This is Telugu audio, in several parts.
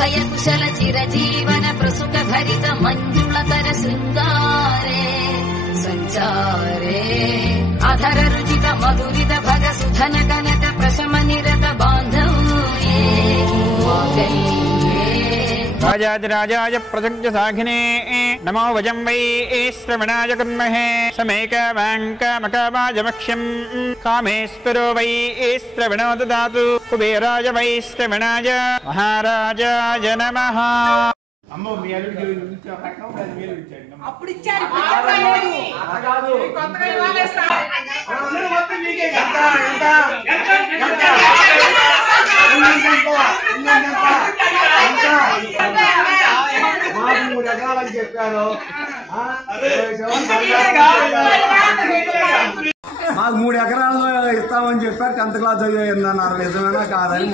निर्भय कुशल चिरजीवन प्रसुख भरित मंजुलतर शृंगारे संचारे अधर रुचित मधुरित भग सुधन कनक प्रशम निरत बांधव्ये राजाधिराजाय प्रसज्ञ साघिने नमो वजं वै श्रवणाय कुर्महे समेकवाङ्कामकावाजमक्ष्यं कामेश्वरो वै श्रवणो ददातु कुबेराय वै श्रवणाय महाराजाय नमः। అమ్మో మీ అల్లుడికి రకం కాదు మీరు ఇచ్చారు అప్పుడు ఇచ్చారు కాదు కొత్తగా ఇవ్వాలి అందరూ మొత్తం మీకే ఎంత మాకు 3 ఎకరాలని చెప్పారు మాకు 3 ఎకరాలు ఇస్తామని చెప్పారు 10th క్లాస్ చదివేయన్నారు నిజమేనా కాదని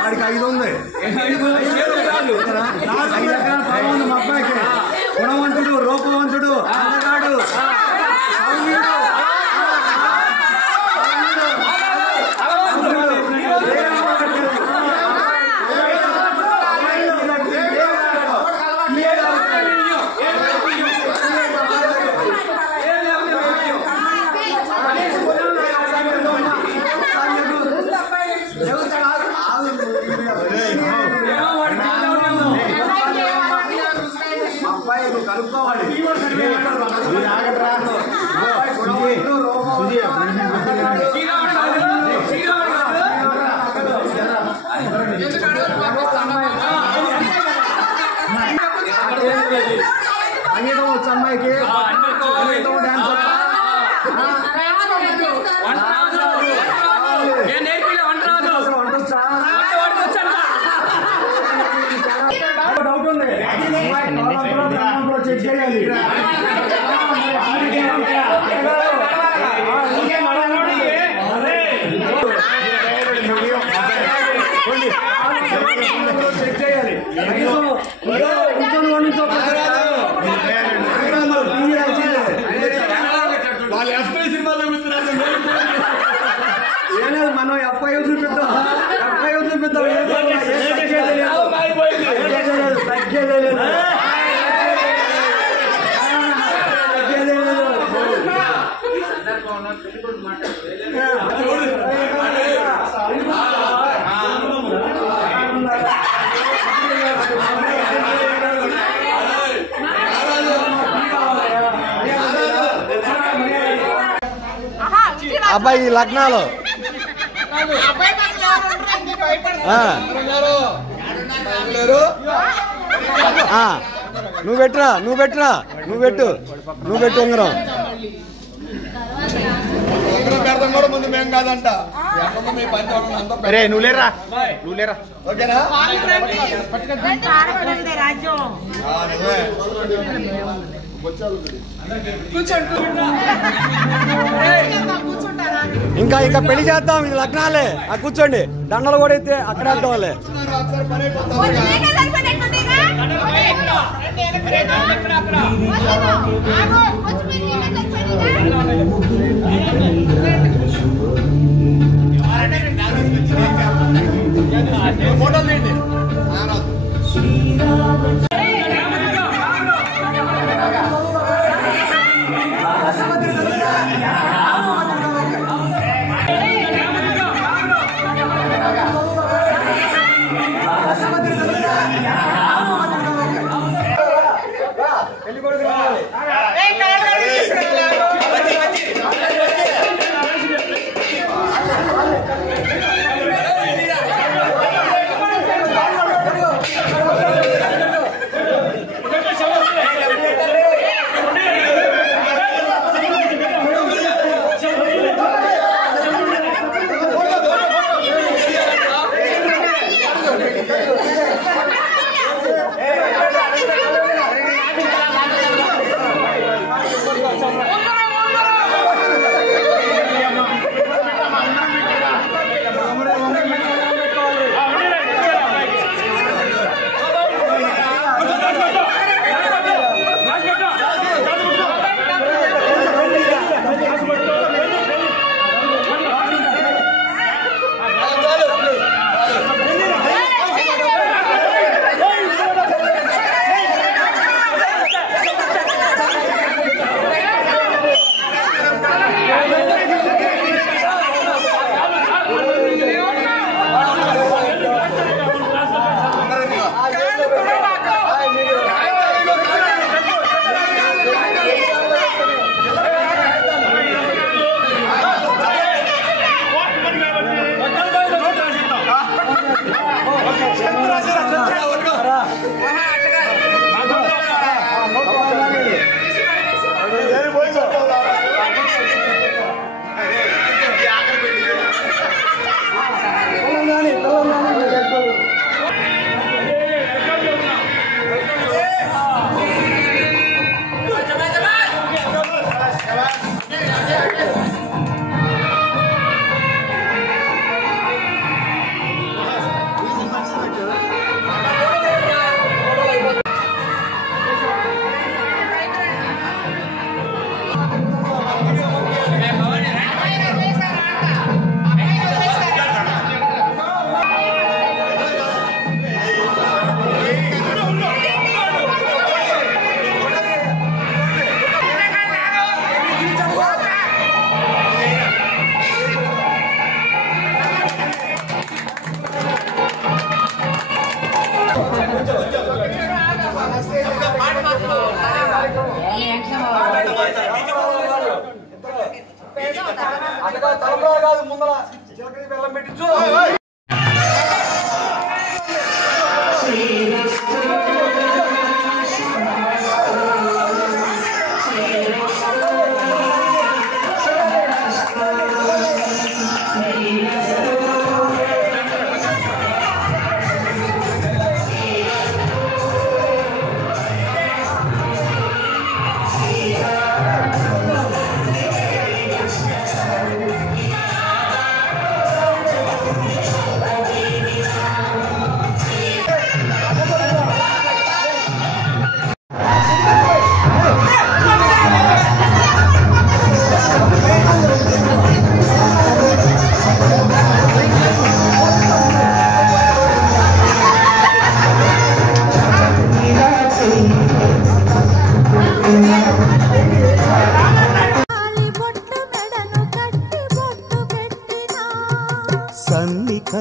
వాడికి 5 ఉంది 5 ఎకరాల పొలం ఉంది మా అబ్బాయికి గుణవంతుడు రూపవంతుడు అందగాడు సౌమ్యుడు కలుపుకోవాలి సంగీతం వచ్చు అమ్మాయికి డాన్స్ డౌట్ ఉంది చెక్ చేయాలి చెక్ చేయాలి వాళ్ళు ఎఫ్ఐ సినిమా చూపిస్తున్నారు ఏం లేదు మనం ఎఫ్ఐ చూపిద్దాం తగ్గేదేలేదు అబ్బాయి లగ్నాలు నువ్వు పెట్టు ఉంగరం పెడతాం కూడా ముందు మేము కాదంట నువ్వు లేరా ఓకేనా ఇంకా పెళ్లి చేద్దాం ఇది లగ్నాలే కూర్చోండి దండలు కూడా అయితే అక్కడ వేద్దాంలే ఫోటోలు తీయండి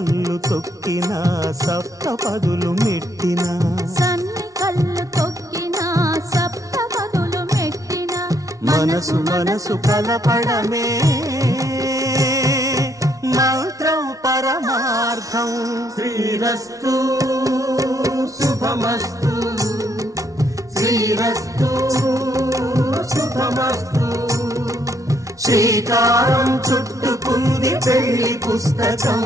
కళ్ళు తొక్కిన సప్తపదులు మెట్టిన సన్ని కళ్ళు తొక్కిన సప్తపదులు మెట్టిన మనసు మనసు కలపడమే మంత్రం పరమార్థం. శ్రీరస్తు శుభమస్తు శ్రీరస్తు శుభమస్తు. శ్రీకారం చుట్టుకుంది పెళ్లి పుస్తకం.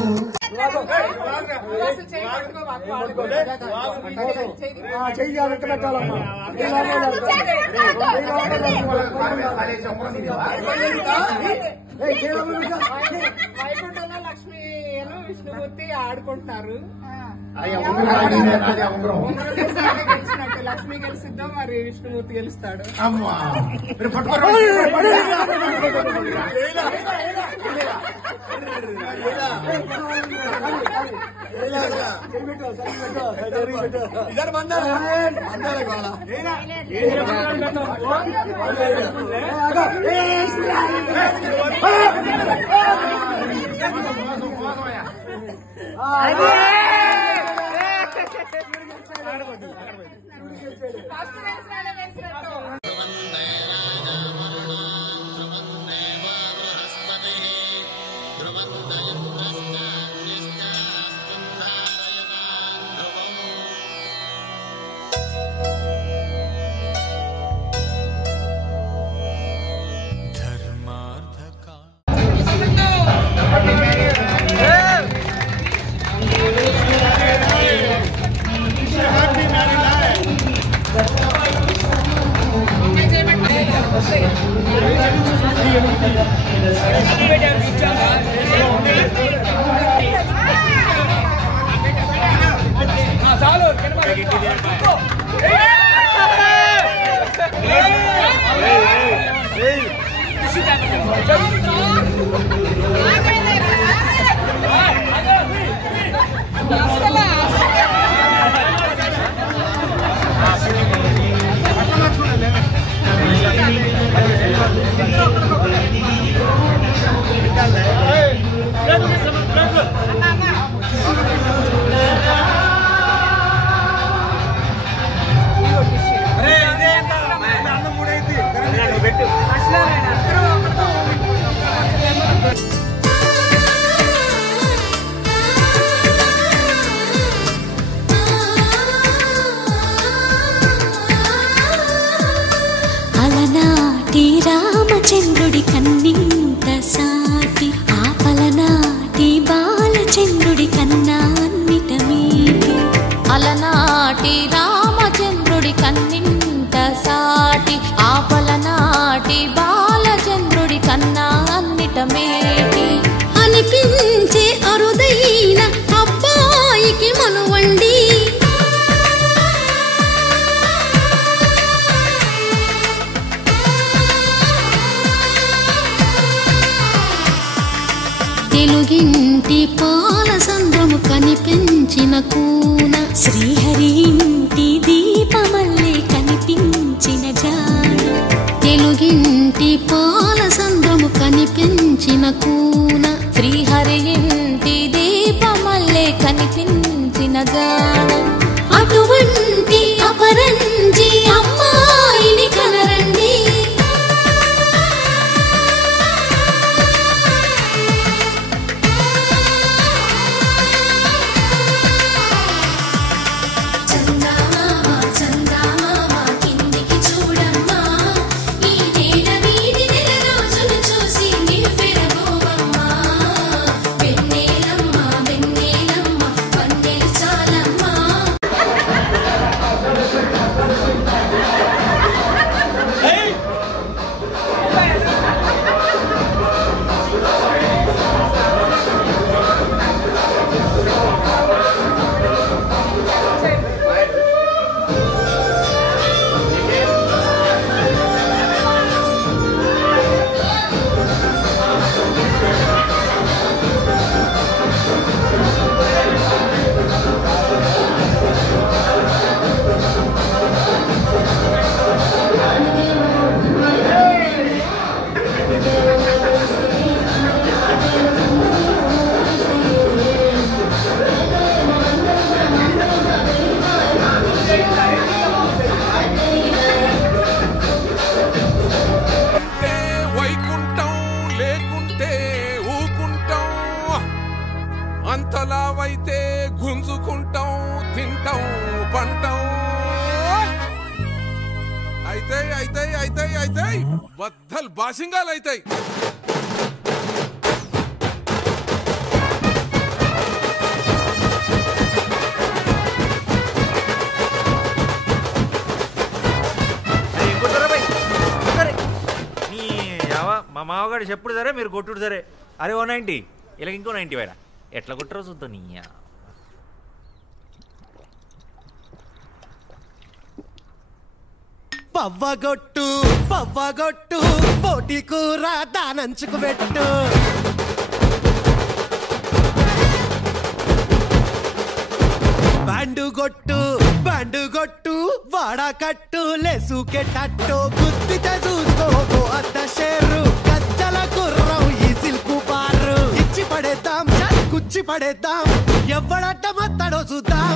వైకుంఠంలో లక్ష్మి విష్ణుమూర్తి ఆడుకుంటున్నారు. లక్ష్మి గెలిచిద్దాం, మరి విష్ణుమూర్తి గెలుస్తాడు. రామచంద్రుడి కన్నింత సాటి ఆపలనాటి బాలచంద్రుడి కన్నా అన్నిట మీటి. అలనాటి రామచంద్రుడి కన్నింత సాటి ఆపలనాటి బాలచంద్రుడి కన్నా అన్నిట మేటి. అనిపించే అరుదైన అబ్బాయికి మనువండి తెలుగింటి పాల సంద్రము కనిపించిన కూన శ్రీహరి ఇంటి దీపమల్లే కనిపించిన జాన. తెలుగింటి పాల సంద్రము కనిపించిన కూన శ్రీహరి ఇంటి దీపమల్లే కనిపించిన జాన. అటువంటి అపరంజి అమ్మాయిని కనరండి. అయితే గుంజుకుంటాం తింటాం పంటాం అయితే అయితే అయితే అయితే బద్దలు బాసింగాలు అయితాయి మా మామగారు చెప్పుడు సరే మీరు కొట్టుడు సరే అరే 190 ఇలా ఇంకో 90 వేడా ఎట్లా కొట్టరో చూద్దాం నీ పవ్వగొట్టు పోటీ కూర దానంచుకు పెట్టు బండుగొట్టు వాడకట్టు లేసుకెట్టట్టు గుద్దితే చూసుకోకు అద్ద షేరు గజ్జల గుర్రం ఈ సిల్కు బారు ఇచ్చి పడేద్దాం కుచ్చి పడేద్దాం ఎవడట్ట మత్తడో చూద్దాం